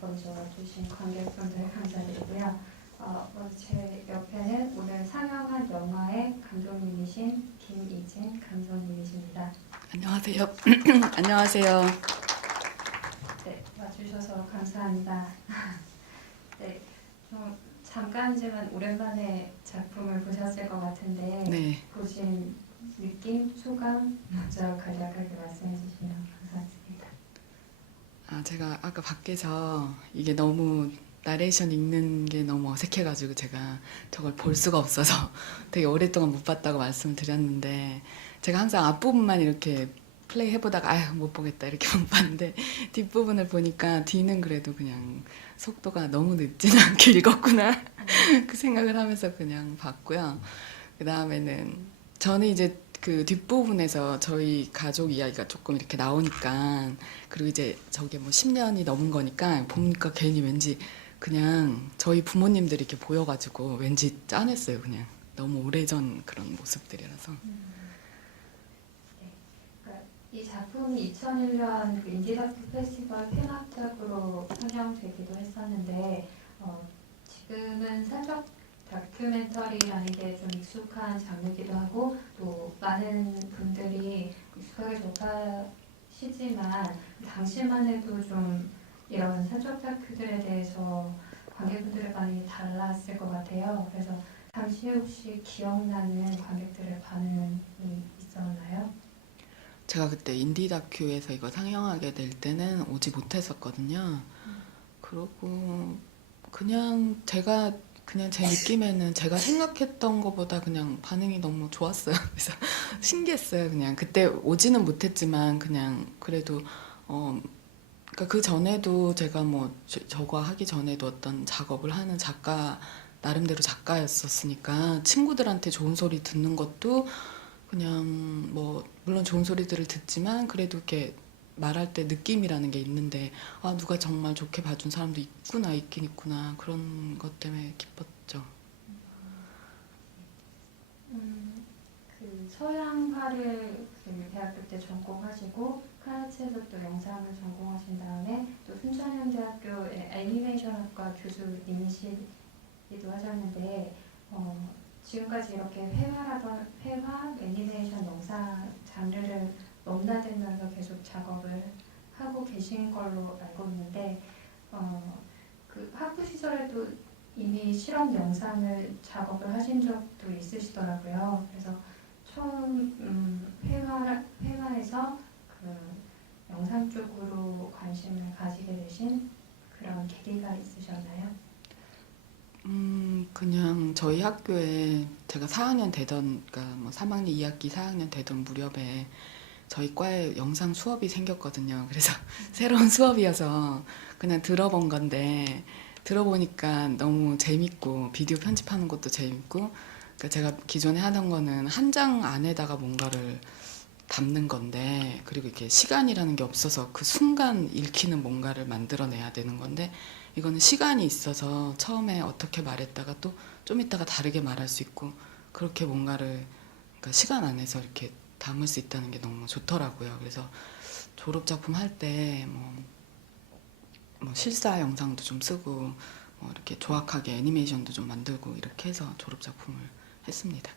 보여주신 관객분들 감사드리고요. 제 옆에는 오늘 상영한 영화의 감독님이신 김이진 감독님이십니다. 안녕하세요. 안녕하세요. 네, 와주셔서 감사합니다. 네, 잠깐이지만 오랜만에 작품을 보셨을 것 같은데 네. 보신 느낌, 소감 먼저 간략하게 말씀해 주시면 감사하겠습니다. 제가 아까 밖에서 이게 너무 나레이션 읽는 게 너무 어색해가지고 제가 저걸 볼 수가 없어서 되게 오랫동안 못 봤다고 말씀을 드렸는데, 제가 항상 앞부분만 이렇게 플레이 해보다가 아휴 못 보겠다 이렇게 못 봤는데, 뒷부분을 보니까 뒤는 그래도 그냥 속도가 너무 늦지는 않게 읽었구나 그 생각을 하면서 그냥 봤고요. 그 다음에는 저는 이제 그 뒷부분에서 저희 가족 이야기가 조금 이렇게 나오니까, 그리고 이제 저게 뭐 10년이 넘은 거니까 보니까 괜히 왠지 그냥 저희 부모님들이 이렇게 보여가지고 왠지 짠했어요. 그냥 너무 오래전 그런 모습들이라서. 네, 그러니까 이 작품이 2001년 인디다큐 페스티벌 쾌막작으로 상영되기도 했었는데 지금은 사적 다큐멘터리라는 게 좀 익숙한 장르기도 하고 또 많은 분들이 익숙하게 접하시지만 당시만 해도 좀 이런 사적 다큐들에 대해서 관객분들의 반응이 달랐을 것 같아요. 그래서 당시에 혹시 기억나는 관객들의 반응이 있었나요? 제가 그때 인디 다큐에서 이거 상영하게 될 때는 오지 못했었거든요. 그러고 그냥 제가 그냥 제 느낌에는 제가 생각했던 것보다 그냥 반응이 너무 좋았어요. 그래서 신기했어요. 그냥 그때 오지는 못했지만 그냥 그래도 그러니까 그 전에도 제가 뭐 저거 하기 전에도 어떤 작업을 하는 작가, 나름대로 작가였었으니까 친구들한테 좋은 소리 듣는 것도 그냥 뭐 물론 좋은 소리들을 듣지만 그래도 이렇게 말할 때 느낌이라는 게 있는데, 누가 정말 좋게 봐준 사람도 있구나, 있긴 있구나, 그런 것 때문에 기뻤죠. 그 서양화를 그 대학교 때 전공하시고 카이스트에서 또 영상을 전공하신 다음에 또 순천향대학교의 애니메이션학과 교수님이시기도 하셨는데 지금까지 이렇게 회화, 애니메이션, 영상 장르를 넘나들면서 계속 작업을 하고 계신 걸로 알고 있는데 그 학부 시절에도 이미 실험 영상을 작업을 하신 적도 있으시더라고요. 그래서 처음 회화에서 그 영상 쪽으로 관심을 가지게 되신 그런 계기가 있으셨나요? 그냥 저희 학교에 제가 4학년 되던, 그러니까 뭐 3학년 2학기 4학년 되던 무렵에 저희 과에 영상 수업이 생겼거든요. 그래서 새로운 수업이어서 그냥 들어본 건데, 들어보니까 너무 재밌고 비디오 편집하는 것도 재밌고, 그러니까 제가 기존에 하던 거는 한 장 안에다가 뭔가를 담는 건데, 그리고 이게 시간이라는 게 없어서 그 순간 읽히는 뭔가를 만들어내야 되는 건데, 이거는 시간이 있어서 처음에 어떻게 말했다가 또 좀 있다가 다르게 말할 수 있고, 그렇게 뭔가를 그러니까 시간 안에서 이렇게 담을 수 있다는 게 너무 좋더라고요. 그래서 졸업작품 할 때 뭐 실사 영상도 좀 쓰고 뭐 이렇게 조악하게 애니메이션도 좀 만들고 이렇게 해서 졸업작품을 했습니다.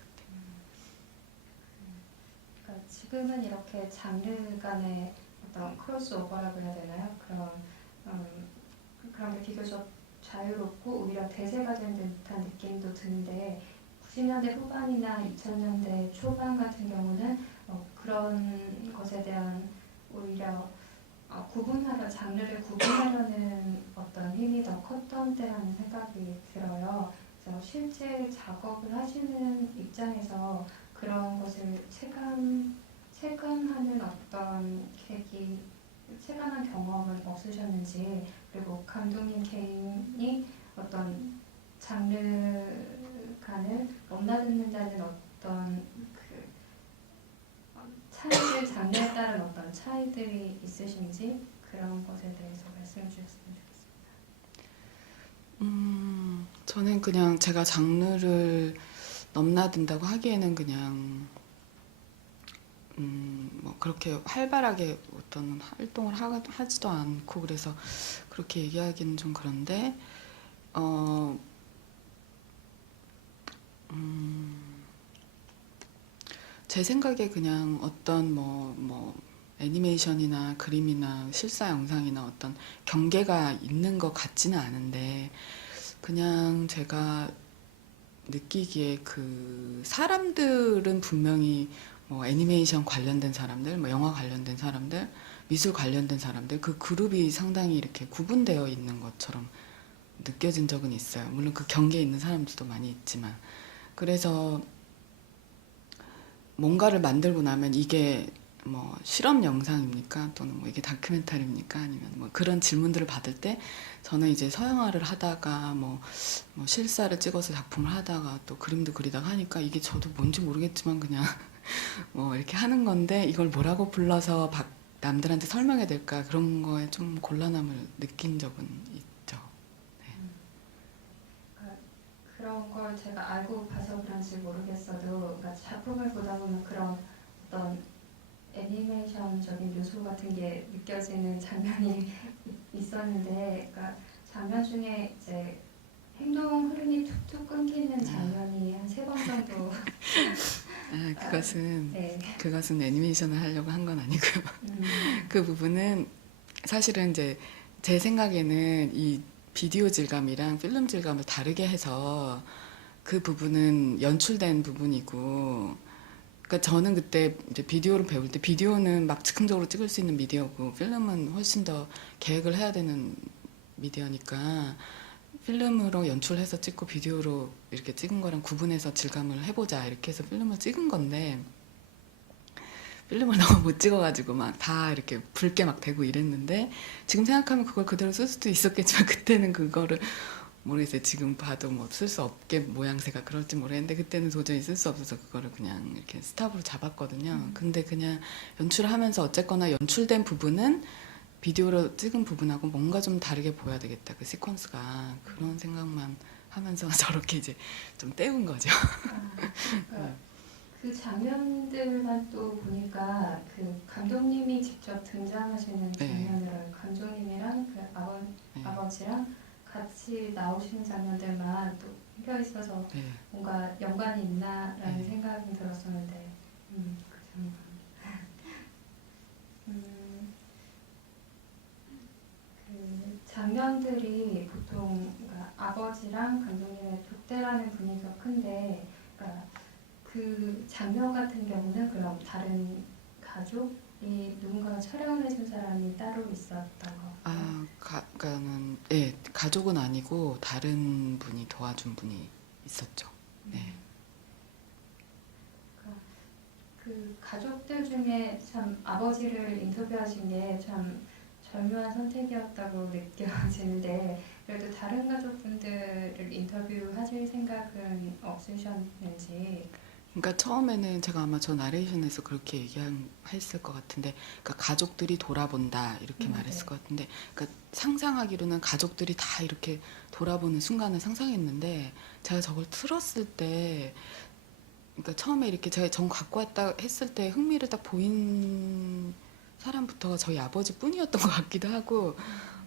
그러니까 지금은 이렇게 장르 간의 어떤 크로스오버라고 해야 되나요? 그런 게 비교적 자유롭고 오히려 대세가 된 듯한 느낌도 드는데 90년대 후반이나 2000년대 초반 같은 경우는 그런 것에 대한 오히려 장르를 구분하려는 어떤 힘이 더 컸던 때라는 생각이 들어요. 그래서 실제 작업을 하시는 입장에서 그런 것을 체감하는 어떤 계기, 체감한 경험은 없으셨는지, 그리고 감독님 개인이 어떤 장르 간을 넘나듣는다는 어떤 그 차이들, 장르에 따른 어떤 차이들이 있으신지 그런 것에 대해서 말씀해 주셨으면 좋겠습니다. 저는 그냥 제가 장르를 넘나든다고 하기에는 그냥 뭐 그렇게 활발하게 어떤 활동을 하지도 않고 그래서 그렇게 얘기하기는 좀 그런데 어, 제 생각에 그냥 어떤 뭐 애니메이션이나 그림이나 실사 영상이나 어떤 경계가 있는 것 같지는 않은데 그냥 제가 느끼기에 그 사람들은 분명히 뭐 애니메이션 관련된 사람들, 뭐 영화 관련된 사람들, 미술 관련된 사람들 그 그룹이 상당히 이렇게 구분되어 있는 것처럼 느껴진 적은 있어요. 물론 그 경계에 있는 사람들도 많이 있지만 그래서 뭔가를 만들고 나면 이게 뭐 실험 영상입니까? 또는 뭐 이게 다큐멘터리입니까? 아니면 뭐 그런 질문들을 받을 때 저는 이제 서양화를 하다가 뭐 실사를 찍어서 작품을 하다가 또 그림도 그리다가 하니까 이게 저도 뭔지 모르겠지만 그냥 뭐 이렇게 하는 건데 이걸 뭐라고 불러서 남들한테 설명해야 될까 그런 거에 좀 곤란함을 느낀 적은 있죠. 네. 그러니까 그런 걸 제가 알고 봐서 그런지 모르겠어도 그러니까 작품을 보다 보면 그런 어떤 애니메이션적인 요소 같은 게 느껴지는 장면이 있었는데 그러니까 장면 중에 이제 행동 흐름이 툭툭 끊기는 장면이 한 3번 정도 네. 그것은 애니메이션을 하려고 한 건 아니고요. 그 부분은 사실은 이제 제 생각에는 이 비디오 질감이랑 필름 질감을 다르게 해서 그 부분은 연출된 부분이고, 그러니까 저는 그때 이제 비디오를 배울 때 비디오는 막 즉흥적으로 찍을 수 있는 미디어고 필름은 훨씬 더 계획을 해야 되는 미디어니까 필름으로 연출해서 찍고 비디오로 이렇게 찍은 거랑 구분해서 질감을 해보자 이렇게 해서 필름을 찍은 건데 필름을 너무 못 찍어가지고 막 다 이렇게 붉게 막 되고 이랬는데 지금 생각하면 그걸 그대로 쓸 수도 있었겠지만 그때는 그거를 모르겠어요. 지금 봐도 뭐 쓸 수 없게 모양새가 그럴지 모르겠는데 그때는 도저히 쓸 수 없어서 그거를 그냥 이렇게 스탑으로 잡았거든요. 근데 그냥 연출하면서 어쨌거나 연출된 부분은 비디오로 찍은 부분하고 뭔가 좀 다르게 보여야 되겠다. 그 시퀀스가 그런 생각만 하면서 저렇게 이제 좀 때운 거죠. 그러니까 그 장면들만 또 보니까 그 감독님이 직접 등장하시는 네. 장면으로 감독님이랑 그 네. 아버지랑 같이 나오시는 장면들만 또 껴 있어서 네. 뭔가 연관이 있나라는 네. 생각이 들었었는데 그 장면. 그 장면들이 보통 그러니까 아버지랑 감독님의 독대라는 분위기가 큰데 그러니까 그 장면 같은 경우는 그럼 다른 가족이 누군가가 촬영을 해준 사람이 따로 있었던 거. 그러니까는 예, 가족은 아니고 다른 분이 도와준 분이 있었죠. 네. 그 가족들 중에 참 아버지를 인터뷰하신 게 참 절묘한 선택이었다고 느껴지는데 그래도 다른 가족분들을 인터뷰하실 생각은 없으셨는지. 그러니까 처음에는 제가 아마 저 나레이션에서 그렇게 얘기했을 것 같은데, 그러니까 가족들이 돌아본다 이렇게 말했을 네. 것 같은데, 그러니까 상상하기로는 가족들이 다 이렇게 돌아보는 순간을 상상했는데, 제가 저걸 틀었을 때, 그러니까 처음에 이렇게 제가 정 갖고 왔다 했을 때 흥미를 딱 보인 사람부터가 저희 아버지뿐이었던 것 같기도 하고,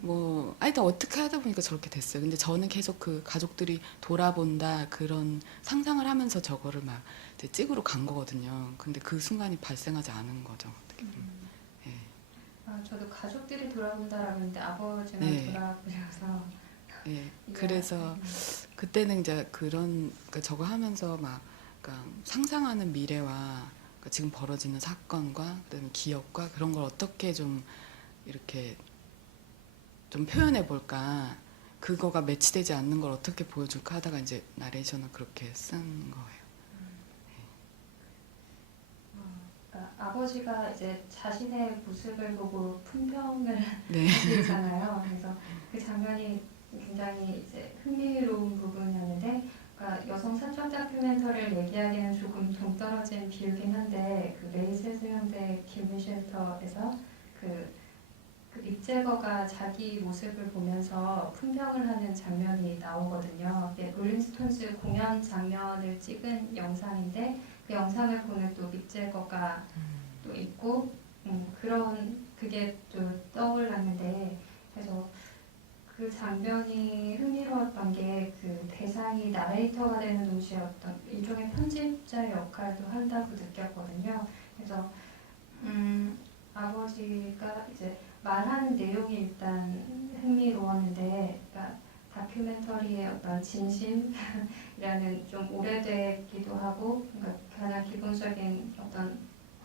뭐 하여튼 어떻게 하다 보니까 저렇게 됐어요. 근데 저는 계속 그 가족들이 돌아본다 그런 상상을 하면서 저거를 막 이제 찍으러 간 거거든요. 근데 그 순간이 발생하지 않은 거죠. 어떻게 보면. 예. 저도 가족들이 돌아본다라고 했는데 아버지만 네. 돌아보셔서. 예. 그래서 그때는 이제 그러니까 저거 하면서 막 그러니까 상상하는 미래와 그러니까 지금 벌어지는 사건과 그다음에 기억과 그런 걸 어떻게 좀 이렇게 좀 표현해 볼까, 그거가 매치되지 않는 걸 어떻게 보여줄까 하다가 이제 나레이션을 그렇게 쓴 거예요. 그러니까 아버지가 이제 자신의 모습을 보고 품평을 네. 하시잖아요. 그래서 그 장면이 굉장히 이제 흥미로운 부분이었는데, 그러니까 여성 사적 다큐멘터리를 얘기하기는 조금 동떨어진 비유긴 한데, 그 레이셀스 현대 김미쉘터에서 그 믹재거가 자기 모습을 보면서 품평을 하는 장면이 나오거든요. 이게 롤링스톤즈 공연 장면을 찍은 영상인데 그 영상을 보는 또 믹재거가 또 있고 그런 그게 또 떠올랐는데 그래서 그 장면이 흥미로웠던 게 그 대상이 나레이터가 되는 동시에 어떤 일종의 편집자의 역할도 한다고 느꼈거든요. 그래서 아버지가 이제 말하는 내용이 일단 흥미로웠는데, 그러니까 다큐멘터리의 어떤 진심이라는 좀 오래되기도 하고, 그러니까 가장 기본적인 어떤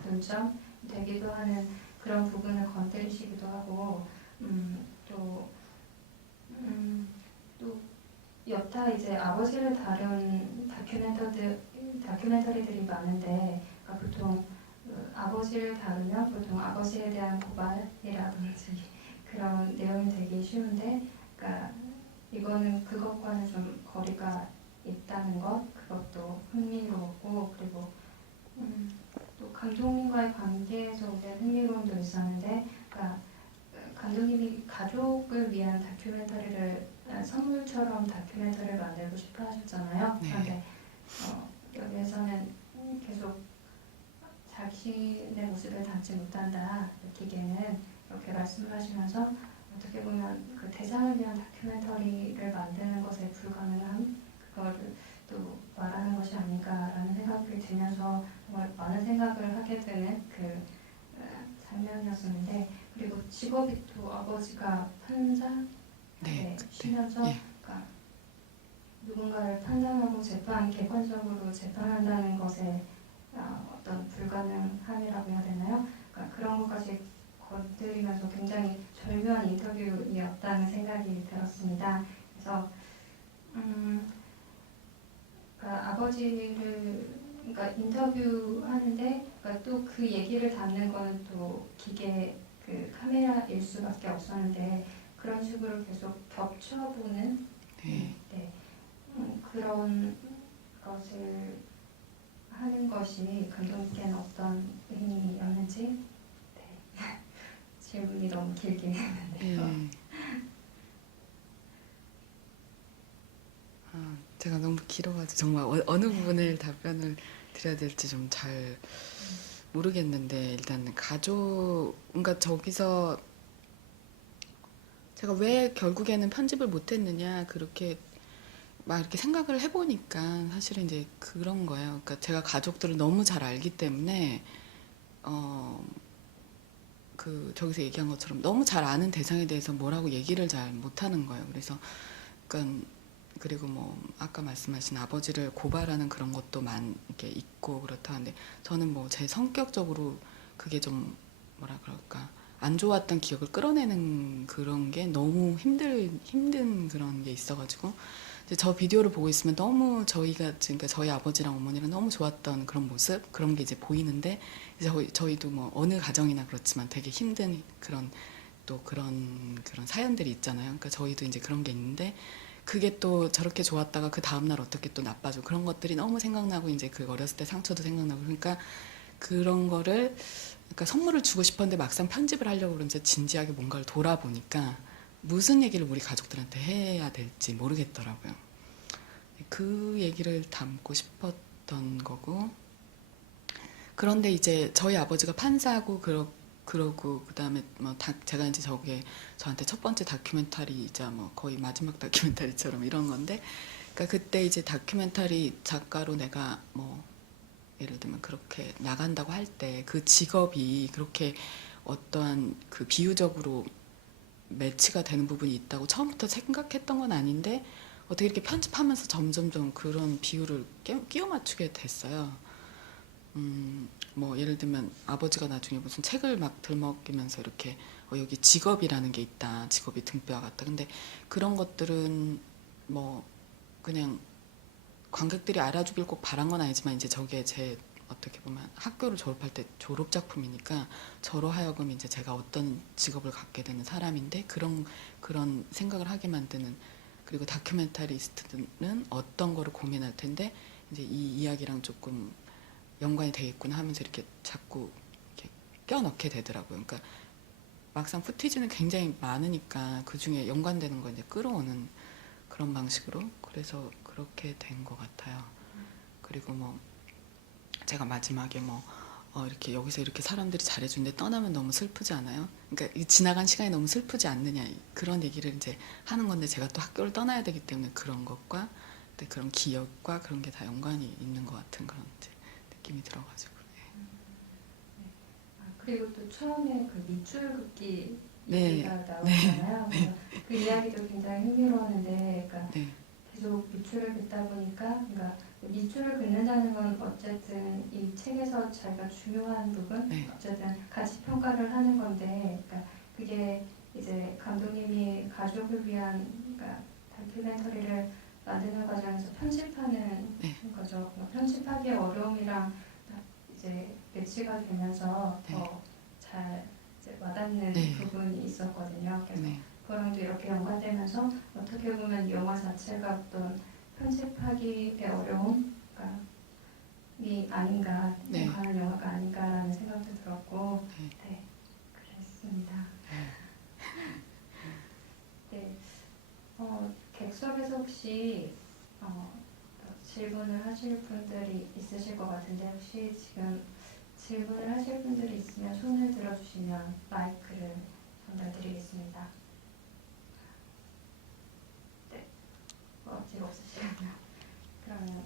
논점 되기도 하는 그런 부분을 건드리시기도 하고, 또, 또 여타 이제 아버지를 다룬 다큐멘터리들이 많은데, 그러니까 보통 아버지를 다루면 보통 아버지에 대한 고발이라든지 그런 내용이 되기 쉬운데, 그러니까 이거는 그것과는 좀 거리가 있다는 것, 그것도 흥미로웠고, 그리고 또 감독님과의 관계에서 오는 흥미로움도 있었는데, 그러니까 감독님이 가족을 위한 다큐멘터리를 선물처럼 다큐멘터리를 만들고 싶어 하셨잖아요. 네. 그런데 여기에서는 계속 자신의 모습을 담지 못한다 느끼기에는 이렇게 말씀을 하시면서 어떻게 보면 그 대상을 위한 다큐멘터리를 만드는 것에 불가능함 그거를 또 말하는 것이 아닌가라는 생각이 들면서 정말 많은 생각을 하게 되는 그 장면이었었는데 그리고 직업이 또 아버지가 판사 네, 그때. 쉬면서 예. 그러니까 누군가를 판단하고 객관적으로 재판한다는 것에 어떤 불가능함이라고 해야 되나요? 그러니까 그런 것까지 건드리면서 굉장히 절묘한 인터뷰이었다는 생각이 들었습니다. 그래서 그러니까 아버지를 그러니까 인터뷰하는데 그러니까 또 그 얘기를 담는 거는 또 기계 그 카메라일 수밖에 없었는데 그런 식으로 계속 겹쳐보는 네. 네, 그런 것을 하는 것이 감독님께는 어떤 의미였는지 네. 질문이 너무 길게 했는데요. 예. 제가 너무 길어가지고 정말 어느 부분을 답변을 드려야 될지 좀 잘 모르겠는데 일단 가족, 그러니까 저기서 제가 왜 결국에는 편집을 못했느냐 그렇게 막 이렇게 생각을 해보니까 사실은 이제 그런 거예요. 그러니까 제가 가족들을 너무 잘 알기 때문에 그 저기서 얘기한 것처럼 너무 잘 아는 대상에 대해서 뭐라고 얘기를 잘 못하는 거예요. 그래서 그러니까 그리고 뭐 아까 말씀하신 아버지를 고발하는 그런 것도 이렇게 있고 그렇다 하는데 저는 뭐 제 성격적으로 그게 좀 뭐라 그럴까 안 좋았던 기억을 끌어내는 그런 게 너무 힘든 그런 게 있어가지고 이제 저 비디오를 보고 있으면 너무 그러니까 저희 아버지랑 어머니랑 너무 좋았던 그런 모습 그런 게 이제 보이는데 이제 저희도 뭐 어느 가정이나 그렇지만 되게 힘든 또 그런 사연들이 있잖아요. 그러니까 저희도 이제 그런 게 있는데 그게 또 저렇게 좋았다가 그 다음날 어떻게 또 나빠지고 그런 것들이 너무 생각나고 이제 그 어렸을 때 상처도 생각나고 그러니까 그런 거를 그러니까 선물을 주고 싶었는데 막상 편집을 하려고 그러면 진지하게 뭔가를 돌아보니까 무슨 얘기를 우리 가족들한테 해야 될지 모르겠더라고요. 그 얘기를 담고 싶었던 거고 그런데 이제 저희 아버지가 판사고 그러고 그다음에 뭐 제가 이제 저한테 첫 번째 다큐멘터리이자 뭐 거의 마지막 다큐멘터리처럼 이런 건데 그러니까 그때 이제 다큐멘터리 작가로 내가 뭐 예를 들면 그렇게 나간다고 할 때 그 직업이 그렇게 어떠한 그 비유적으로 매치가 되는 부분이 있다고 처음부터 생각했던 건 아닌데 어떻게 이렇게 편집하면서 점점점 그런 비유를 끼워 맞추게 됐어요. 뭐 예를 들면 아버지가 나중에 무슨 책을 막 들먹이면서 이렇게 여기 직업이라는 게 있다. 직업이 등뼈와 같다. 근데 그런 것들은 뭐 그냥 관객들이 알아주길 꼭 바란 건 아니지만 이제 저게 제 어떻게 보면 학교를 졸업할 때 졸업 작품이니까 저로 하여금 이제 제가 어떤 직업을 갖게 되는 사람인데 그런 생각을 하게 만드는 그리고 다큐멘터리스트는 어떤 거를 고민할 텐데 이제 이 이야기랑 조금 연관이 되겠구나 하면서 이렇게 자꾸 이렇게 껴넣게 되더라고요. 그러니까 막상 푸티지는 굉장히 많으니까 그 중에 연관되는 거 이제 끌어오는 그런 방식으로 그래서 그렇게 된 것 같아요. 그리고 뭐 제가 마지막에 뭐 이렇게 여기서 이렇게 사람들이 잘해주는데 떠나면 너무 슬프지 않아요? 그러니까 이 지나간 시간이 너무 슬프지 않느냐 그런 얘기를 이제 하는 건데 제가 또 학교를 떠나야 되기 때문에 그런 것과 또 그런 기억과 그런 게 다 연관이 있는 것 같은 그런 이제 느낌이 들어가지고 그리고 또 처음에 그 밑줄 긋기 네. 얘기가 나오잖아요. 그래서 그 이야기도 굉장히 흥미로웠는데, 그러니까 네, 계속 밑줄을 긋다 보니까, 그러니까 밑줄을 긋는다는 건 어쨌든 이 책에서 자기가 중요한 부분, 네. 어쨌든 가치 평가를 하는 건데, 그러니까 그게 이제 감독님이 가족을 위한 그러니까 다큐멘터리를 만드는 과정에서 편집하는 네. 거죠. 편집하기의 어려움이랑 이제 매치가 되면서 네. 더 잘 와닿는 네. 부분이 있었거든요. 그래서 네. 그거랑도 이렇게 연관되면서 어떻게 보면 영화 자체가 어떤 편집하기의 어려움이 아닌가 네. 생각하는 영화가 아닌가라는 생각도 들었고 네. 네, 그랬습니다. 네, 객석에서 혹시 질문을 하실 분들이 있으실 것 같은데 혹시 지금 질문을 하실 분들이 있으면 손을 들어주시면 마이크를 전달드리겠습니다. 네, 아직 없으시군요. 그러면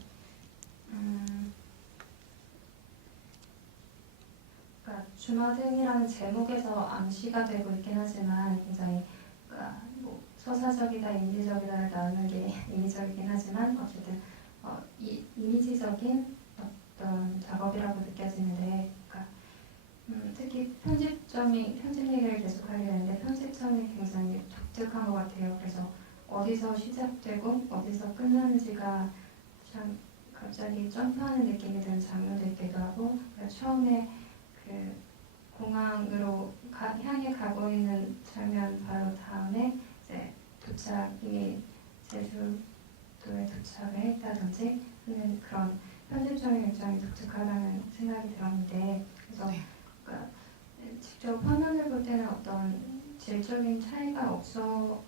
그러니까 주마등이라는 제목에서 암시가 되고 있긴 하지만 굉장히 그러니까 뭐 서사적이다 이미지적이다를 나누는 게 이미지적이긴 하지만 어쨌든 이 이미지적인 어떤 작업이라고 느껴지는데 그러니까 특히 편집 얘기를 계속 하게 되는데 편집점이 굉장히 독특한 것 같아요. 그래서 어디서 시작되고 어디서 끝나는지가 참 갑자기 점프하는 느낌이 드는 장면도 있기도 하고 그러니까 처음에 그 공항으로 향해 가고 있는 장면 바로 다음에 이제 이미 제주도에 도착을 했다든지 하는 그런 편집점이 굉장히 독특하다는 생각이 들었는데 그래서 네. 그러니까 직접 화면을 볼 때는 어떤 질적인 차이가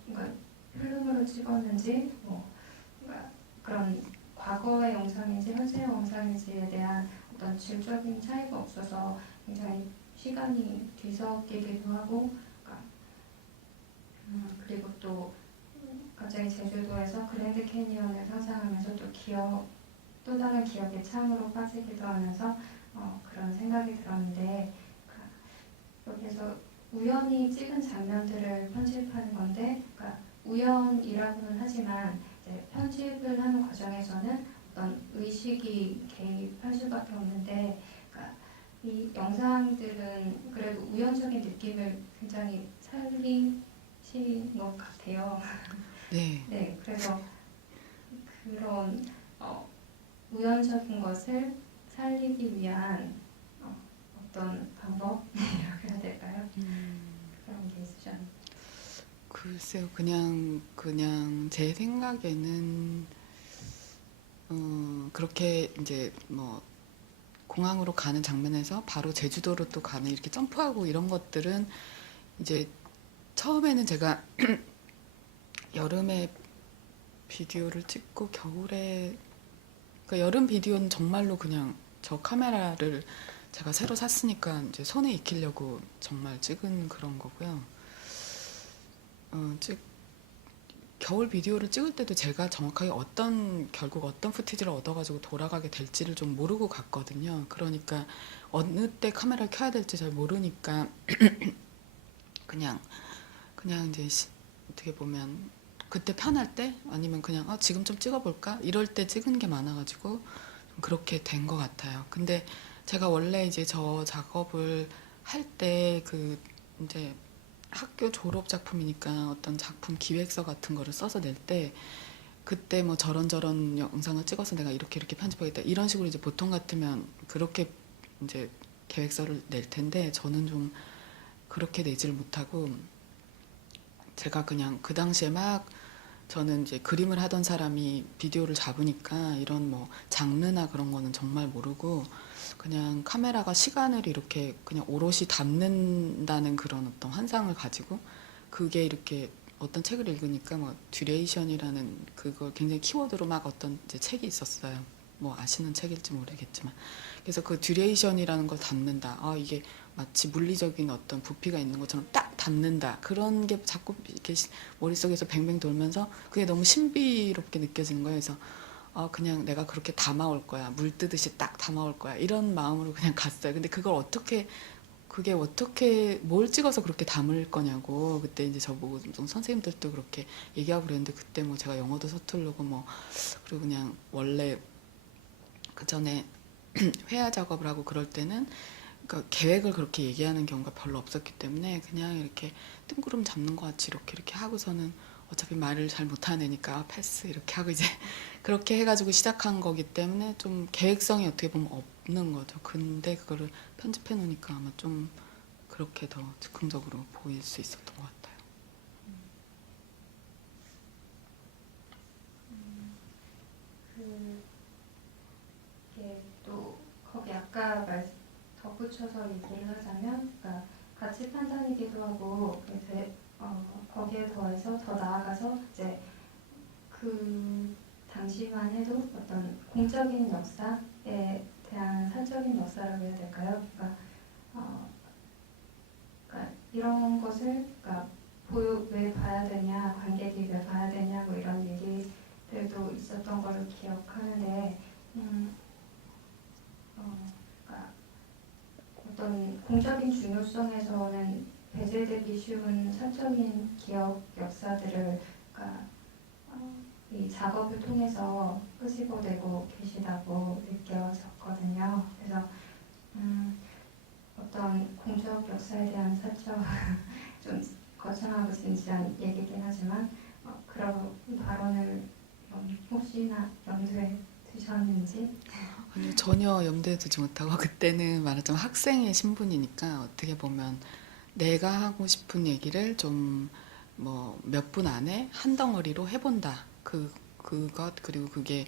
그러니까 필름으로 찍었는지 그러니까 그런 과거의 영상인지 현재의 영상인지에 대한 어떤 질적인 차이가 없어서 굉장히 시간이 뒤섞이기도 하고 그러니까 그리고 또 갑자기 제주도에서 그랜드 캐니언을 상상하면서 또 다른 기억의 창으로 빠지기도 하면서 그런 생각이 들었는데 그러니까 여기서 우연히 찍은 장면들을 편집하는 건데 그러니까 우연이라고는 하지만 이제 편집을 하는 과정에서는 어떤 의식이 개입할 수밖에 없는데 그러니까 이 영상들은 그래도 우연적인 느낌을 굉장히 살리신 것 같아요. 네. 네, 그래서 그런 우연적인 것을 살리기 위한 어떤 방법이라고 해야 될까요? 그런 게 있으셨나요? 글쎄요, 그냥 제 생각에는 그렇게 이제 뭐 공항으로 가는 장면에서 바로 제주도로 또 가는 이렇게 점프하고 이런 것들은 이제 처음에는 제가 여름에 비디오를 찍고 겨울에 그러니까 여름 비디오는 정말로 그냥 저 카메라를 제가 새로 샀으니까 이제 손에 익히려고 정말 찍은 그런 거고요. 겨울 비디오를 찍을 때도 제가 정확하게 결국 어떤 푸티지를 얻어가지고 돌아가게 될지를 좀 모르고 갔거든요. 그러니까 어느 때 카메라를 켜야 될지 잘 모르니까 그냥 이제 어떻게 보면 그때 편할 때 아니면 그냥 지금 좀 찍어볼까 이럴 때 찍은 게 많아가지고 좀 그렇게 된 것 같아요. 근데 제가 원래 이제 저 작업을 할 때 이제 학교 졸업 작품이니까 어떤 작품 기획서 같은 거를 써서 낼 때 그때 뭐 저런 영상을 찍어서 내가 이렇게 편집하겠다 이런 식으로 이제 보통 같으면 그렇게 이제 계획서를 낼 텐데 저는 좀 그렇게 내지를 못하고 제가 그냥 그 당시에 막 저는 이제 그림을 하던 사람이 비디오를 잡으니까 이런 뭐 장르나 그런 거는 정말 모르고 그냥 카메라가 시간을 이렇게 그냥 오롯이 담는다는 그런 어떤 환상을 가지고 그게 이렇게 어떤 책을 읽으니까 뭐 듀레이션이라는 그걸 굉장히 키워드로 막 어떤 이제 책이 있었어요. 뭐 아시는 책일지 모르겠지만 그래서 그 듀레이션이라는 걸 담는다. 이게 마치 물리적인 어떤 부피가 있는 것처럼 딱 담는다. 그런 게 자꾸 이렇게 머릿속에서 뱅뱅 돌면서 그게 너무 신비롭게 느껴지는 거예요. 그래서 그냥 내가 그렇게 담아올 거야. 물 뜨듯이 딱 담아올 거야. 이런 마음으로 그냥 갔어요. 근데 그게 어떻게 뭘 찍어서 그렇게 담을 거냐고 그때 이제 저보고 좀 선생님들도 그렇게 얘기하고 그랬는데 그때 뭐 제가 영어도 서투르고 뭐 그리고 그냥 원래 그 전에 회화 작업을 하고 그럴 때는 그러니까 계획을 그렇게 얘기하는 경우가 별로 없었기 때문에 그냥 이렇게 뜬구름 잡는 것 같이 이렇게 하고서는 어차피 말을 잘 못하는 애니까 패스 이렇게 하고 이제 그렇게 해가지고 시작한 거기 때문에 좀 계획성이 어떻게 보면 없는 거죠. 근데 그거를 편집해 놓으니까 아마 좀 그렇게 더 즉흥적으로 보일 수 있었던 것 같아요. 그게 또 거기 아까 덧붙여서 얘기를 하자면, 그러니까 가치 판단이기도 하고, 거기에 더해서 더 나아가서 이제 그 당시만 해도 어떤 공적인 역사에 대한 사적인 역사라고 해야 될까요? 그러니까 이런 것을 왜 봐야 되냐, 관객이 왜 봐야 되냐, 뭐 이런 얘기들도 있었던 걸로 기억하는데, 그러니까 어떤 공적인 중요성에서는 배제되기 쉬운 사적인 기억 역사들을 이 작업을 통해서 끄집어내고 계시다고 느껴졌거든요. 그래서 어떤 공적 역사에 대한 사적 좀 거창하고 진지한 얘기긴 하지만 그런 발언을 혹시나 염두에 두셨는지? 아니요, 전혀 염두에 두지 못하고 그때는 말하자면 학생의 신분이니까 어떻게 보면 내가 하고 싶은 얘기를 좀 뭐 몇 분 안에 한 덩어리로 해본다. 그것 그리고 그게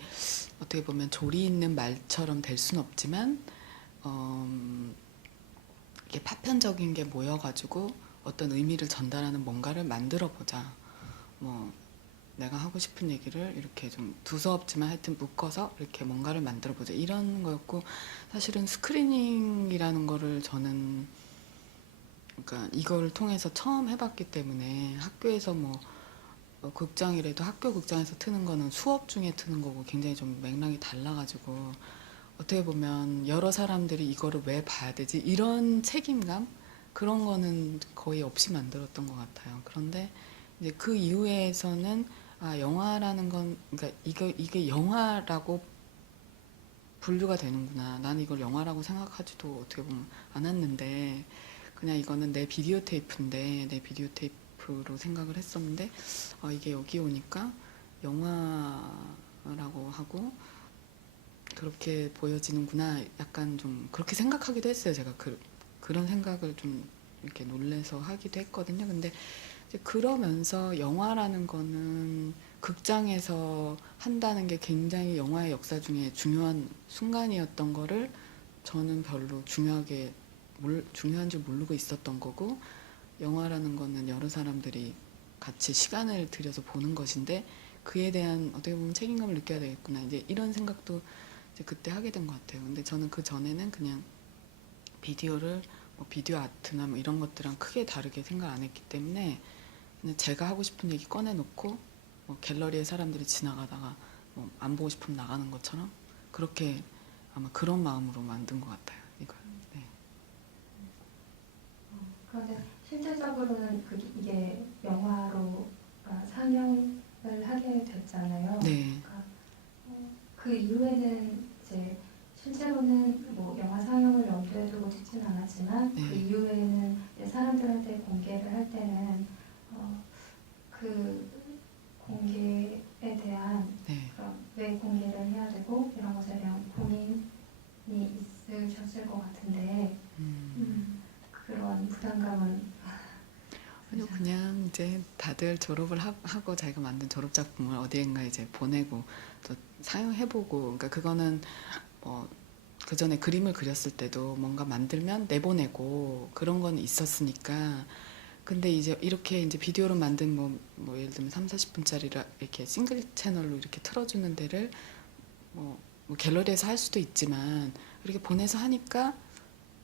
어떻게 보면 조리 있는 말처럼 될 순 없지만 이게 파편적인 게 모여가지고 어떤 의미를 전달하는 뭔가를 만들어 보자. 뭐 내가 하고 싶은 얘기를 이렇게 좀 두서없지만 하여튼 묶어서 이렇게 뭔가를 만들어 보자 이런 거였고 사실은 스크리닝이라는 거를 저는 그러니까 이걸 통해서 처음 해봤기 때문에 학교에서 뭐 극장이라도 학교 극장에서 트는 거는 수업 중에 트는 거고 굉장히 좀 맥락이 달라가지고 어떻게 보면 여러 사람들이 이거를 왜 봐야 되지 이런 책임감 그런 거는 거의 없이 만들었던 것 같아요. 그런데 이제 그 이후에서는 영화라는 건 그러니까 이게 영화라고 분류가 되는구나. 난 이걸 영화라고 생각하지도 어떻게 보면 않았는데 그냥 이거는 내 비디오 테이프인데 내 비디오 테이프로 생각을 했었는데 이게 여기 오니까 영화라고 하고 그렇게 보여지는구나. 약간 좀 그렇게 생각하기도 했어요. 제가 그런 생각을 좀 이렇게 놀래서 하기도 했거든요. 근데 이제 그러면서 영화라는 거는 극장에서 한다는 게 굉장히 영화의 역사 중에 중요한 순간이었던 거를 저는 별로 중요한 줄 모르고 있었던 거고 영화라는 거는 여러 사람들이 같이 시간을 들여서 보는 것인데 그에 대한 어떻게 보면 책임감을 느껴야 되겠구나. 이제 이런 생각도 이제 그때 하게 된 것 같아요. 근데 저는 그 전에는 그냥 비디오를 뭐 비디오 아트나 뭐 이런 것들이랑 크게 다르게 생각 안 했기 때문에 그냥 제가 하고 싶은 얘기 꺼내놓고 뭐 갤러리에 사람들이 지나가다가 뭐 안 보고 싶으면 나가는 것처럼 그렇게 아마 그런 마음으로 만든 것 같아요. 이걸. 네. 그런데 실질적으로는 이게 영화로 상영을 하게 됐잖아요. 네. 그 이후에는 이제 실제로는 뭐 영화 상영을 염두에 두고 찍진 않았지만 네. 그 이후에는 이제 사람들한테 공개를 할 때는 그 공개에 대한 네. 왜 공개를 해야 되고 이런 것에 대한 고민이 있으셨을 것 같은데 그런 부담감은 아니요, 그냥 이제 다들 졸업을 하고 자기가 만든 졸업 작품을 어디엔가 이제 보내고 또 사용해보고, 그러니까 그거는 그 전에 그림을 그렸을 때도 뭔가 만들면 내보내고 그런 건 있었으니까. 근데 이제 이렇게 이제 비디오로 만든 예를 들면 3, 40분짜리라 이렇게 싱글 채널로 이렇게 틀어주는 데를 뭐 뭐 갤러리에서 할 수도 있지만 이렇게 보내서 하니까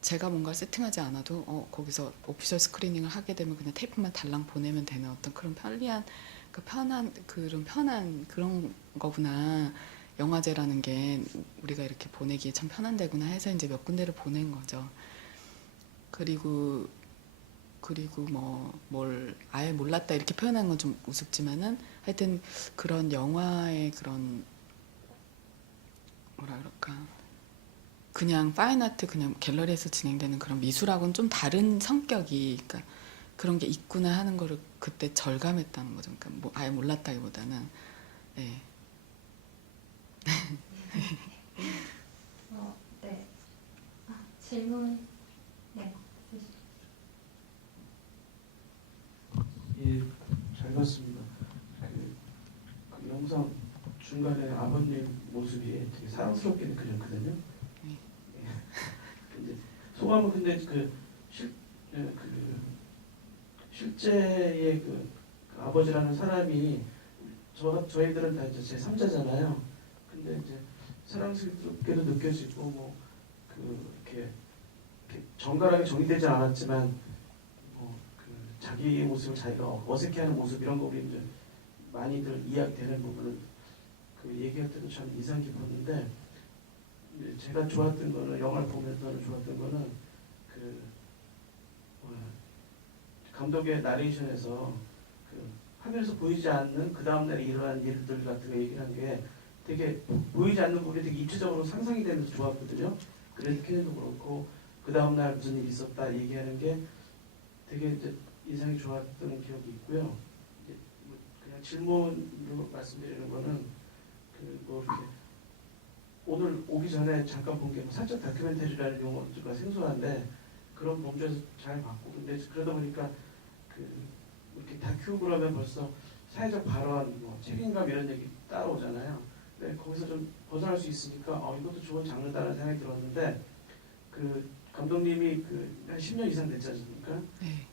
제가 뭔가를 세팅하지 않아도 거기서 오피셜 스크리닝을 하게 되면 그냥 테이프만 달랑 보내면 되는 어떤 그런 편리한 편한 그런 거구나. 영화제라는 게 우리가 이렇게 보내기에 참 편한 데구나 해서 이제 몇 군데를 보낸 거죠. 그리고 뭐 뭘 아예 몰랐다 이렇게 표현하는 건 좀 우습지만은 하여튼 그런 영화의 그런 뭐라 그럴까, 그냥 파인아트 그냥 갤러리에서 진행되는 그런 미술하고는 좀 다른 성격이, 그러니까 그런 게 있구나 하는 거를 그때 절감했다는 거죠. 그러니까 뭐 아예 몰랐다기보다는. 네. 네. 질문. 네. 예, 잘 봤습니다. 그 영상 중간에 아버님 모습이 되게 사랑스럽게 그렸거든요. 네. 예. 이제 소감은 근데 실제의 그 아버지라는 사람이 저희들은 다 이제 제 3자잖아요. 근데 이제 사랑스럽게도 느껴지고 이렇게 정갈하게 정리되지 않았지만 자기의 모습을 자기가 어색해하는 모습 이런 거 우리 이제 많이들 이야기되는 부분을 얘기할 때도 참 인상 깊었는데, 제가 좋았던 거는 영화를 보면서 좋았던 거는 감독의 나레이션에서 화면에서 보이지 않는 그 다음날에 일어난 일들 같은 거 얘기를 한 게 되게 보이지 않는 부분이 되게 입체적으로 상상이 되면서 좋았거든요. 그래서 캐년도 그렇고 그 다음날 무슨 일이 있었다 얘기하는 게 되게 이제 인상이 좋았던 기억이 있고요. 이제 그냥 질문으로 말씀드리는 거는 이렇게 오늘 오기 전에 잠깐 본 게 살짝 다큐멘터리라는 용어가 생소한데 그런 범죄에서 잘 봤고, 근데 그러다 보니까 이렇게 다큐 그러면 벌써 사회적 발언, 책임감 이런 얘기 따라오잖아요. 근데 거기서 좀 벗어날 수 있으니까 이것도 좋은 장르다라는 생각이 들었는데, 감독님이 한 10년 이상 됐지 않습니까? 네.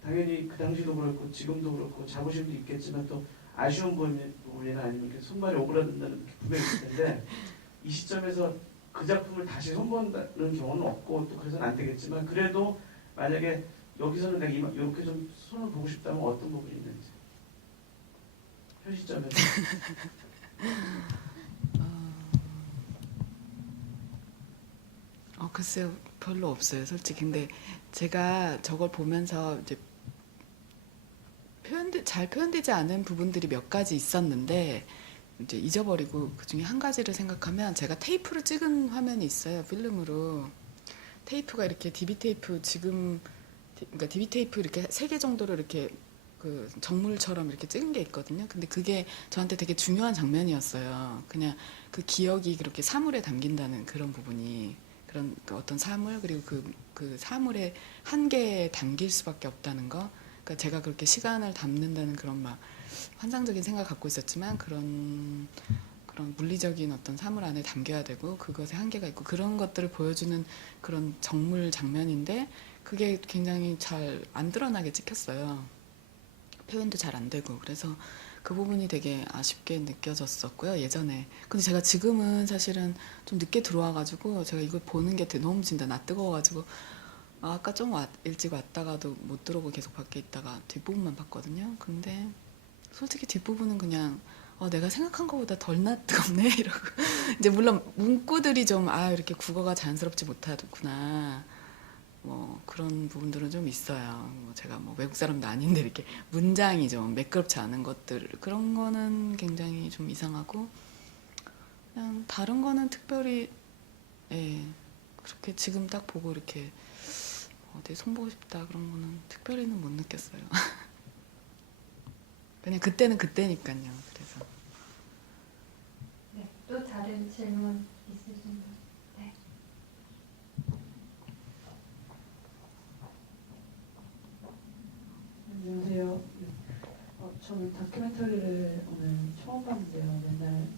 당연히 그 당시도 그렇고 지금도 그렇고 자부심도 있겠지만 또 아쉬운 부분이나 아니면 이렇게 손발이 오그라든다는 게 분명히 있을 텐데, 이 시점에서 그 작품을 다시 손본다는 경우는 없고 또 그래서는 안 되겠지만, 그래도 만약에 여기서는 내가 이렇게 좀 손을 보고 싶다면 어떤 부분이 있는지 현 시점에서. 글쎄요, 별로 없어요, 솔직히. 근데 제가 저걸 보면서 이제 잘 표현되지 않은 부분들이 몇 가지 있었는데 이제 잊어버리고 그 중에 한 가지를 생각하면, 제가 테이프로 찍은 화면이 있어요, 필름으로. 테이프가 이렇게 DB 테이프 그러니까 DB 테이프 이렇게 3개 정도로 이렇게 그 정물처럼 이렇게 찍은 게 있거든요. 근데 그게 저한테 되게 중요한 장면이었어요. 그냥 그 기억이 그렇게 사물에 담긴다는 그런 부분이, 그런 그 어떤 사물, 그리고 그 사물의 한계에 담길 수밖에 없다는 거. 그러니까 제가 그렇게 시간을 담는다는 그런 막 환상적인 생각을 갖고 있었지만, 그런 물리적인 어떤 사물 안에 담겨야 되고 그것에 한계가 있고 그런 것들을 보여주는 그런 정물 장면인데, 그게 굉장히 잘 안 드러나게 찍혔어요. 표현도 잘 안 되고. 그래서 그 부분이 되게 아쉽게 느껴졌었고요, 예전에. 근데 제가 지금은 사실은 좀 늦게 들어와가지고 제가 이걸 보는 게 너무 진짜 낯 뜨거워가지고 아까 좀 일찍 왔다가도 못 들어오고 계속 밖에 있다가 뒷부분만 봤거든요. 근데 솔직히 뒷부분은 그냥 내가 생각한 것보다 덜 낯 뜨겁네 이러고 이제 물론 문구들이 좀 이렇게 국어가 자연스럽지 못하구나, 뭐 그런 부분들은 좀 있어요. 제가 뭐 외국 사람도 아닌데 이렇게 문장이 좀 매끄럽지 않은 것들, 그런 거는 굉장히 좀 이상하고, 그냥 다른 거는 특별히 그렇게 지금 딱 보고 이렇게 어디 손보고 싶다 그런 거는 특별히는 못 느꼈어요. 그냥 그때는 그때니까요. 그래서. 네. 또 다른 질문 있으신가요? 네. 안녕하세요. 저는 다큐멘터리를 오늘 처음 봤는데요. 맨날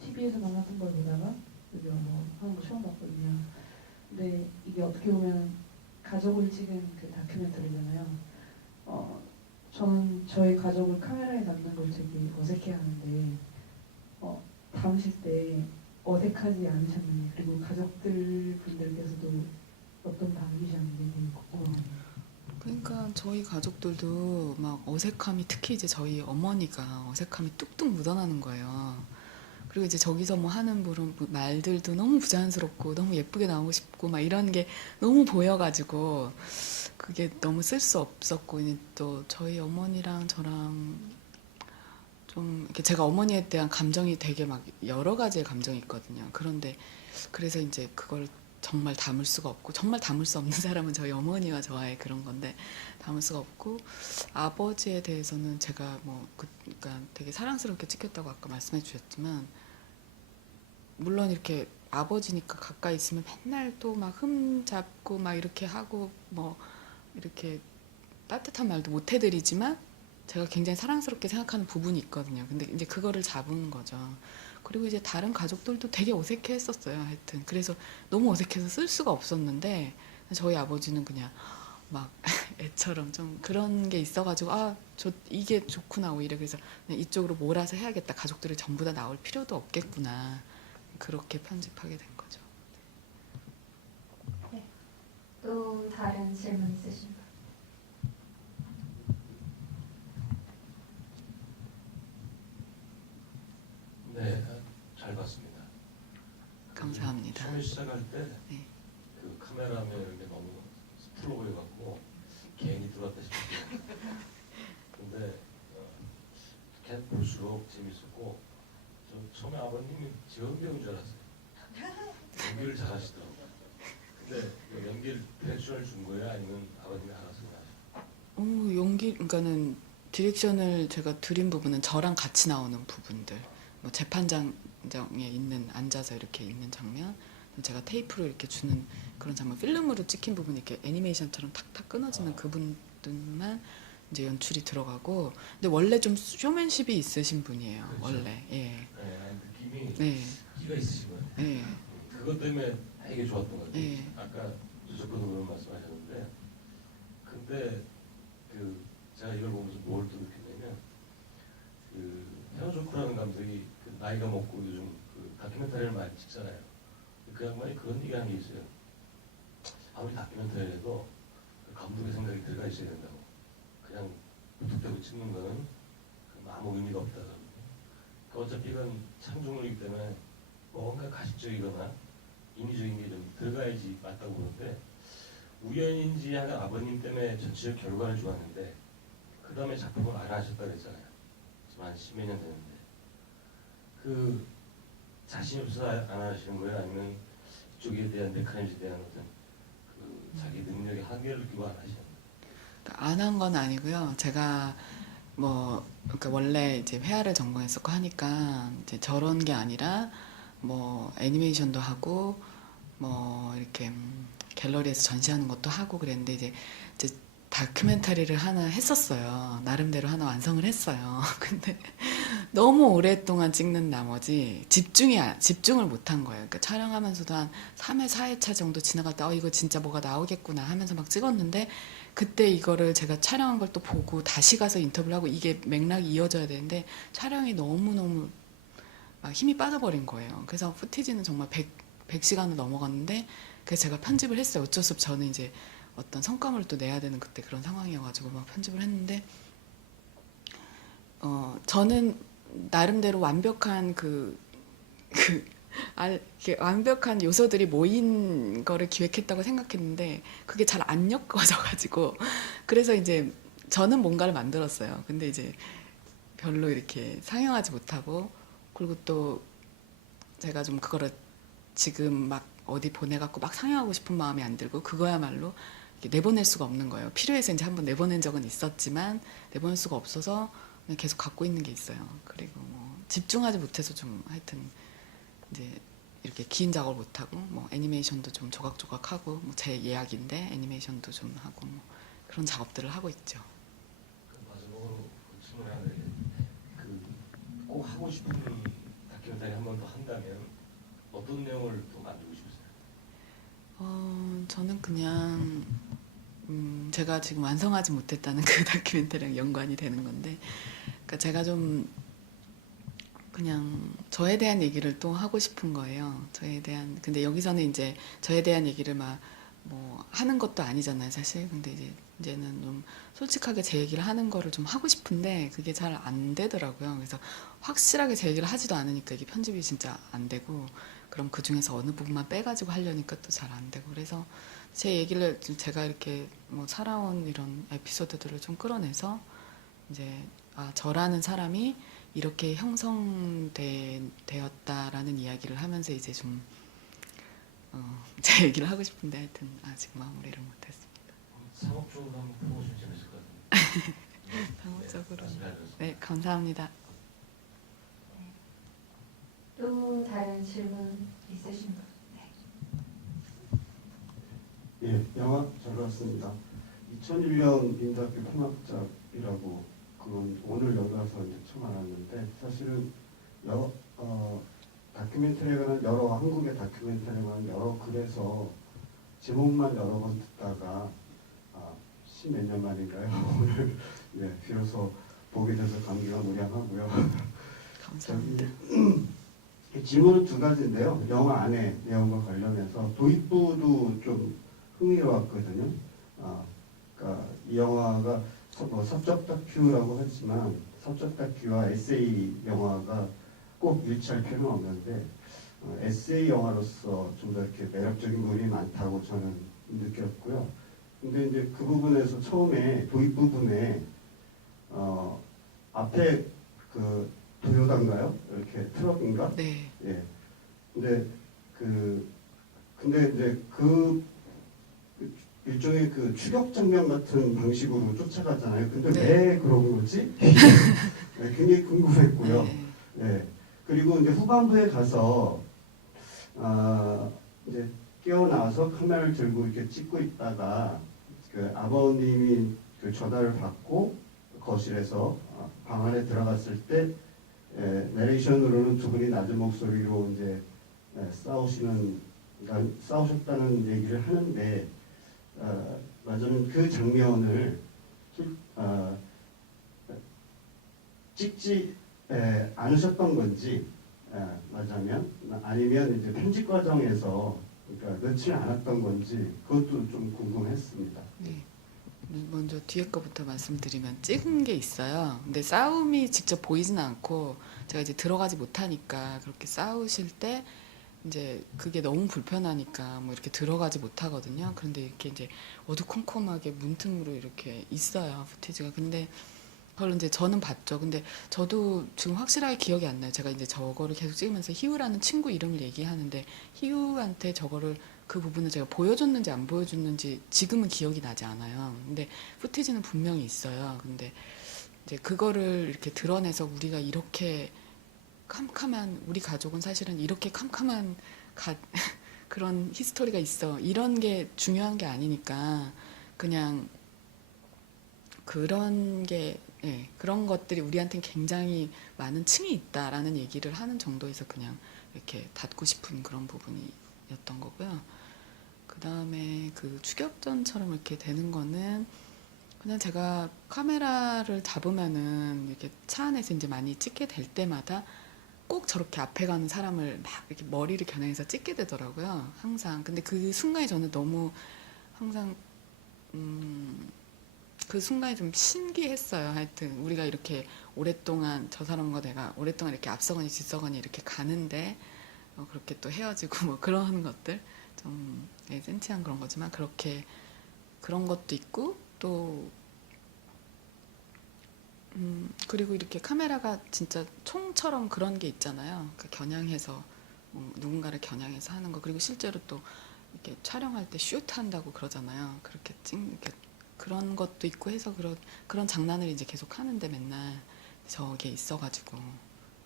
TV에서만 하던 걸 보다가 여기 하는 거 처음 봤거든요. 근데 이게 어떻게 보면 가족을 찍은 그 다큐멘터리잖아요. 저는 저희 가족을 카메라에 담는 걸 되게 어색해하는데 담으실 때 어색하지 않으셨는지, 그리고 가족들 분들께서도 어떤 반응이셨는지 되게 궁금합니다. 그러니까 저희 가족들도 막 어색함이, 특히 이제 저희 어머니가 어색함이 뚝뚝 묻어나는 거예요. 그리고 이제 저기서 뭐 하는 그런 말들도 너무 부자연스럽고 너무 예쁘게 나오고 싶고 막 이런 게 너무 보여가지고 그게 너무 쓸 수 없었고, 이제 또 저희 어머니랑 저랑 좀 이렇게 제가 어머니에 대한 감정이 되게 막 여러 가지의 감정이 있거든요. 그런데 그래서 이제 그걸 정말 담을 수가 없고, 정말 담을 수 없는 사람은 저희 어머니와 저와의 그런 건데 담을 수가 없고, 아버지에 대해서는 제가 뭐 그러니까 되게 사랑스럽게 찍혔다고 아까 말씀해 주셨지만, 물론 이렇게 아버지니까 가까이 있으면 맨날 또 막 흠 잡고 막 이렇게 하고 뭐 이렇게 따뜻한 말도 못 해드리지만 제가 굉장히 사랑스럽게 생각하는 부분이 있거든요. 근데 이제 그거를 잡은 거죠. 그리고 이제 다른 가족들도 되게 어색해 했었어요. 하여튼 그래서 너무 어색해서 쓸 수가 없었는데, 저희 아버지는 그냥 막 애처럼 좀 그런 게 있어가지고, 아, 이게 좋구나 오히려. 그래서 그냥 이쪽으로 몰아서 해야겠다, 가족들이 전부 다 나올 필요도 없겠구나, 그렇게 편집하게 된 거죠. 또 다른 질문 있으신가요? 네, 잘 봤습니다. 감사합니다. 처음에 시작할 때 네. 그 카메라맨 이렇게 너무 풀로 보여갖고 괜히 들어왔다 싶었어요. 근데 이렇게 볼수록 재밌었고, 저 처음에 아버님이 지원 배우인 줄 알았어요. 연기를 잘하시더라고요. 근데 그 연기를 디렉션을 준 거예요? 아니면 아버님이 알아서 하셨어요? 연기, 그러니까는 디렉션을 제가 드린 부분은 저랑 같이 나오는 부분들, 뭐 재판장에 있는, 앉아서 이렇게 있는 장면, 제가 테이프로 이렇게 주는 그런 장면, 필름으로 찍힌 부분, 이렇게 애니메이션처럼 탁탁 끊어지는 그 부분들만 이제 연출이 들어가고. 근데 원래 좀 쇼맨십이 있으신 분이에요. 그렇죠. 원래. 예. 네, 느낌이 네. 끼가 있으시고요. 예. 그것 때문에 되게 좋았던 것 같아요. 예. 아까 저작권도 그런 말씀하셨는데, 근데 그 제가 이걸 보면서 뭘 또 느꼈냐면, 그 헤어조크라는 감독이 그 나이가 먹고 요즘 그 다큐멘터리를 많이 찍잖아요. 그 양반이 그런 얘기하는 게 있어요. 아무리 다큐멘터리에도 그 감독의 생각이 들어가 있어야 된다고. 그냥 무턱대고 찍는 거는 아무 의미가 없다고. 그러니까 어차피 이건 창조물이기 때문에 뭔가 가식적이거나 인위적인 게 좀 들어가야지 맞다고 보는데, 우연인지 약간 아버님 때문에 전체적 결과를 좋았는데 그 다음에 작품을 안 하셨다고 했잖아요. 지금 한 10여 년 됐는데, 그 자신이 없어서 안 하시는 거예요? 아니면 이쪽에 대한 메커니즘에 대한 어떤 그 자기 능력의 한계를 느끼고 안 하시는 거예요? 안 한 건 아니고요. 제가 뭐 그러니까 원래 이제 회화를 전공했었고 하니까 이제 저런 게 아니라 뭐 애니메이션도 하고 뭐 이렇게 갤러리에서 전시하는 것도 하고 그랬는데, 이제 다큐멘터리를 하나 했었어요. 나름대로 하나 완성을 했어요. 근데 너무 오랫동안 찍는 나머지 집중을 못 한 거예요. 그러니까 촬영하면서도 한 3회, 4회차 정도 지나갈 때 이거 진짜 뭐가 나오겠구나 하면서 막 찍었는데, 그때 이거를 제가 촬영한 걸 또 보고 다시 가서 인터뷰를 하고 이게 맥락이 이어져야 되는데 촬영이 너무너무 막 힘이 빠져버린 거예요. 그래서 후티지는 정말 100시간을 넘어갔는데, 그래서 제가 편집을 했어요. 어쩔 수 없이 저는 이제 어떤 성과물을 또 내야 되는 그때 그런 상황이어가지고 막 편집을 했는데, 저는 나름대로 완벽한 이렇게 완벽한 요소들이 모인 거를 기획했다고 생각했는데 그게 잘 안 엮어져가지고, 그래서 이제 저는 뭔가를 만들었어요. 근데 이제 별로 이렇게 상영하지 못하고, 그리고 또 제가 좀 그거를 지금 막 어디 보내갖고 막 상영하고 싶은 마음이 안 들고, 그거야말로 이렇게 내보낼 수가 없는 거예요. 필요해서 이제 한번 내보낸 적은 있었지만 내보낼 수가 없어서 그냥 계속 갖고 있는 게 있어요. 그리고 뭐 집중하지 못해서 좀 하여튼 이제 이렇게 긴 작업을 못하고, 뭐 애니메이션도 좀 조각조각하고, 뭐 제 예약인데 애니메이션도 좀 하고, 뭐 그런 작업들을 하고 있죠. 그 마지막으로 그 질문하는데, 꼭 하고 싶은 다큐멘터리 한 번 더 한다면 어떤 내용을 또 만들고 싶으세요? 저는 그냥 제가 지금 완성하지 못했다는 그 다큐멘터리랑 연관이 되는 건데, 그러니까 제가 좀 그냥 저에 대한 얘기를 또 하고 싶은 거예요. 저에 대한 근데 여기서는 이제 저에 대한 얘기를 막 뭐 하는 것도 아니잖아요, 사실. 근데 이제는 좀 솔직하게 제 얘기를 하는 거를 좀 하고 싶은데 그게 잘 안 되더라고요. 그래서 확실하게 제 얘기를 하지도 않으니까 이게 편집이 진짜 안 되고 그럼 그 중에서 어느 부분만 빼가지고 하려니까 또 잘 안 되고 그래서 제 얘기를 좀 제가 이렇게 뭐 살아온 이런 에피소드들을 좀 끌어내서 이제 저라는 사람이 이렇게 형성되었다라는 이야기를 하면서 이제 좀 제 얘기를 하고 싶은데 하여튼 아직 마무리를 못했습니다. 상업적으로 한번 풀어보시면 재밌을 것 같은데. 상업적으로. 말씀하셔서. 네, 감사합니다. 또 다른 질문 있으신 분? 네. 예, 영화 잘 봤습니다. 2001년 민다큐 폐막작이라고 그건 오늘 여기 와서 이제 처음 알았는데 사실은 다큐멘터리에 관한 한국의 다큐멘터리에 관한 여러 글에서 제목만 여러 번 듣다가 십몇 년 만인가요? 오늘 비로소 보게 돼서 감기가 무량하고요. 감사합니다. 질문은 두 가지인데요. 영화 안에 내용과 관련해서 도입부도 좀 흥미로웠거든요. 그러니까 이 영화가 서적 다큐라고 하지만 서적 다큐와 에세이 영화가 꼭 일치할 필요는 없는데 에세이 영화로서 좀 더 이렇게 매력적인 부분이 많다고 저는 느꼈고요. 근데 이제 그 부분에서 처음에 도입 부분에 앞에 그 도요다인가요? 이렇게 트럭인가? 네. 예. 근데 이제 일종의 그 추격 장면 같은 방식으로 쫓아가잖아요. 근데 네. 왜 그런 거지? 굉장히 궁금했고요. 네. 예. 그리고 이제 후반부에 가서 이제 깨어나서 카메라를 들고 이렇게 찍고 있다가 그 아버님이 그 전화를 받고 거실에서 방 안에 들어갔을 때 내레이션으로는 두 분이 낮은 목소리로 이제 싸우셨다는 얘기를 하는데 맞아는 그 장면을 찍지 않으셨던 건지 맞으면 아니면 이제 편집 과정에서 그러니까 넣지 않았던 건지 그것도 좀 궁금했습니다. 네. 먼저 뒤에 거부터 말씀드리면 찍은 게 있어요. 근데 싸움이 직접 보이지는 않고 제가 이제 들어가지 못하니까 그렇게 싸우실 때 이제 그게 너무 불편하니까 뭐 이렇게 들어가지 못하거든요. 그런데 이렇게 이제 어두컴컴하게 문틈으로 이렇게 있어요, 후티지가. 근데 그걸 이제 저는 봤죠. 근데 저도 지금 확실하게 기억이 안 나요. 제가 이제 저거를 계속 찍으면서 희우라는 친구 이름을 얘기하는데 희우한테 저거를 그 부분을 제가 보여줬는지 안 보여줬는지 지금은 기억이 나지 않아요. 근데 후티지는 분명히 있어요. 근데 이제 그거를 이렇게 드러내서 우리가 이렇게 캄캄한 우리 가족은 사실은 이렇게 캄캄한 그런 히스토리가 있어. 이런 게 중요한 게 아니니까 그냥 그런 게 그런 것들이 우리한테는 굉장히 많은 층이 있다라는 얘기를 하는 정도에서 그냥 이렇게 닫고 싶은 그런 부분이었던 거고요. 그 다음에 그 추격전처럼 이렇게 되는 거는 그냥 제가 카메라를 잡으면은 이렇게 차 안에서 이제 많이 찍게 될 때마다 꼭 저렇게 앞에 가는 사람을 막 이렇게 머리를 겨냥해서 찍게 되더라고요. 항상. 근데 그 순간이 저는 너무 항상 그 순간이 좀 신기했어요. 하여튼 우리가 이렇게 오랫동안 저 사람과 내가 오랫동안 이렇게 앞서거니 뒤서거니 이렇게 가는데 그렇게 또 헤어지고 뭐 그런 것들 좀 센치한 그런 거지만 그렇게 그런 것도 있고 또 그리고 이렇게 카메라가 진짜 총처럼 그런 게 있잖아요. 그러니까 겨냥해서 누군가를 겨냥해서 하는 거. 그리고 실제로 또 이렇게 촬영할 때 슛 한다고 그러잖아요. 그렇게 이렇게 그런 것도 있고 해서 그런 장난을 이제 계속 하는데 맨날 저게 있어가지고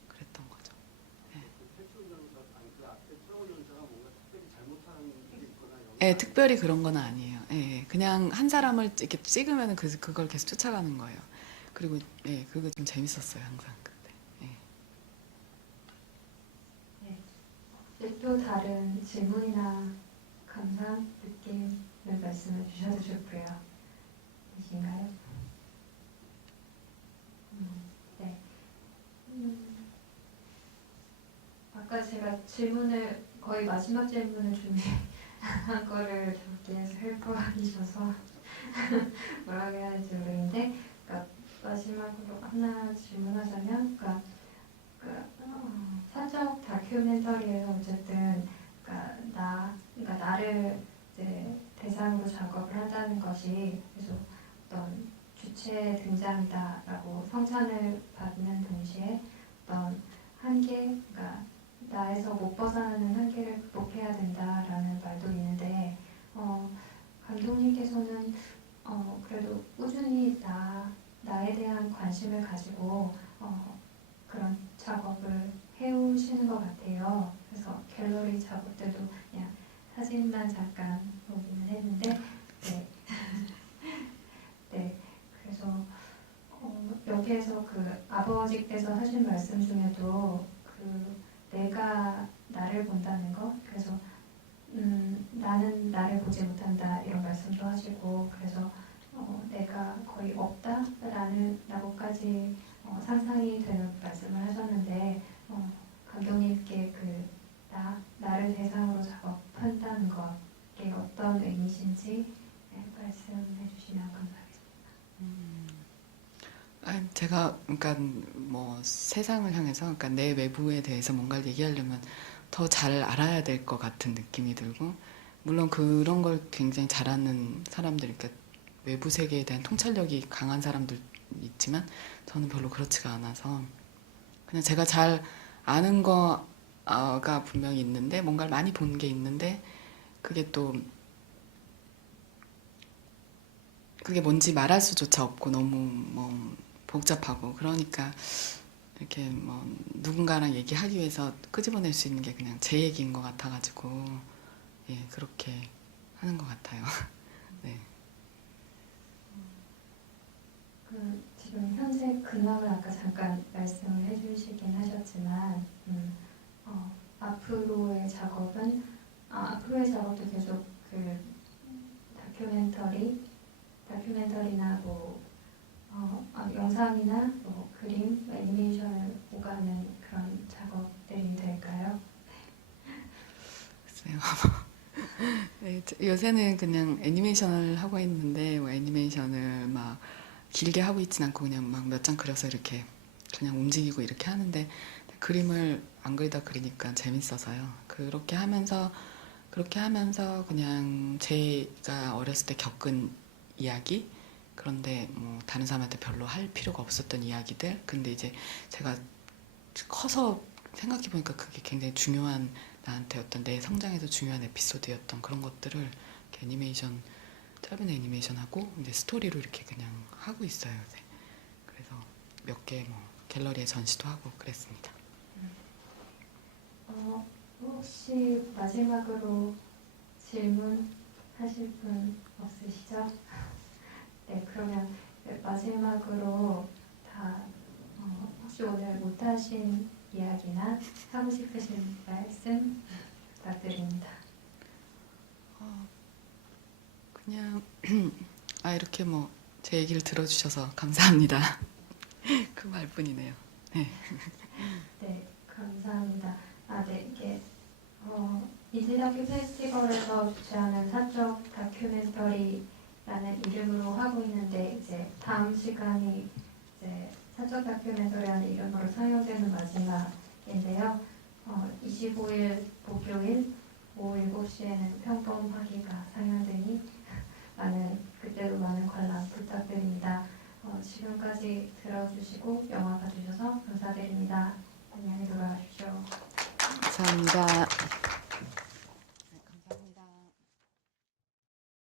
그랬던 거죠. 네, 특별히 그런 건 아니에요. 예, 그냥 한 사람을 이렇게 찍으면 그걸 계속 쫓아가는 거예요. 그리고 그거 좀 재밌었어요 항상 그때. 네, 또 다른 질문이나 감상, 느낌을 말씀해 주셔도 좋고요. 계신가요? 네. 아까 제가 질문을 거의 마지막 질문을 준비한 거를 저기에서 헬퍼하셔서 뭐라고 해야 할지 모르겠는데, 그러니까 마지막으로 하나 질문하자면, 그러니까 사적 다큐멘터리에서 어쨌든 그러니까 나를 이제 대상으로 작업을 한다는 것이 계속 어떤 주체의 등장이다라고 성찬을 받는 동시에 어떤 한계, 그러니까 나에서 못 벗어나는 한계를 극복해야 된다라는 말도 있는데, 감독님께서는 그래도 꾸준히 나에 대한 관심을 가지고 그런 작업을 해오시는 것 같아요. 그래서 갤러리 작업들도 그냥 사진만 잠깐 보기는 했는데, 네. 네. 그래서 여기에서 그 아버지께서 하신 말씀 중에도 그 내가 나를 본다는 것, 그래서 나는 나를 보지 못한다 이런 말씀도 하시고, 그래서 내가 거의 없다라고까지 상상이 되는 말씀을 하셨는데, 감독님께 나를 대상으로 작업한다는 것이 어떤 의미신지 말씀해 주시면 감사하겠습니다. 아니, 제가 그러니까 뭐 세상을 향해서 그러니까 내 외부에 대해서 뭔가를 얘기하려면 더 잘 알아야 될 것 같은 느낌이 들고, 물론 그런 걸 굉장히 잘하는 사람들, 그러니까 외부 세계에 대한 통찰력이 강한 사람들 있지만 저는 별로 그렇지가 않아서 그냥 제가 잘 아는 거가 분명히 있는데, 뭔가를 많이 본 게 있는데 그게 또 그게 뭔지 말할 수조차 없고 너무 뭐 복잡하고, 그러니까 이렇게 뭐 누군가랑 얘기하기 위해서 끄집어낼 수 있는 게 그냥 제 얘기인 것 같아가지고, 예, 그렇게 하는 것 같아요. 네. 지금 현재 근황을 아까 잠깐 말씀을 해주시긴 하셨지만, 앞으로의 작업은 앞으로의 작업도 계속 그 다큐멘터리나 뭐 영상이나 뭐 그림, 애니메이션을 오가는 그런 작업들이 될까요? 글쎄요. 네, 요새는 그냥 애니메이션을 하고 있는데, 뭐 애니메이션을 막 길게 하고 있진 않고 그냥 막 몇 장 그려서 이렇게 그냥 움직이고 이렇게 하는데, 그림을 안 그리다 그리니까 재밌어서요. 그렇게 하면서 그냥 제가 어렸을 때 겪은 이야기, 그런데 뭐 다른 사람한테 별로 할 필요가 없었던 이야기들, 근데 이제 제가 커서 생각해보니까 그게 굉장히 중요한, 나한테 어떤 내 성장에서 중요한 에피소드였던 그런 것들을 이렇게 애니메이션, 짧은 애니메이션하고 이제 스토리로 이렇게 그냥 하고 있어요, 요새. 그래서 몇 개 뭐 갤러리에 전시도 하고 그랬습니다. 혹시 마지막으로 질문하실 분 없으시죠? 네, 그러면 마지막으로 혹시 오늘 못하신 이야기나 하고 싶으신 말씀 부탁드립니다. 그냥 이렇게 뭐 제 얘기를 들어주셔서 감사합니다. 그 말뿐이네요. 네. 네, 감사합니다. 네, 이게 인지다큐 페스티벌에서 주최하는 사적 다큐멘터리라는 이름으로 하고 있는데, 이제 다음 시간이 이제 사적 다큐멘터리라는 이름으로 상영되는 마지막인데요. 25일 목요일 오후 7시에는 평범하기가 상영되니 그때도 많은 관람 부탁드립니다. 지금까지 들어주시고 영화 봐주셔서 감사드립니다. 안녕히 돌아가십시오. 감사합니다.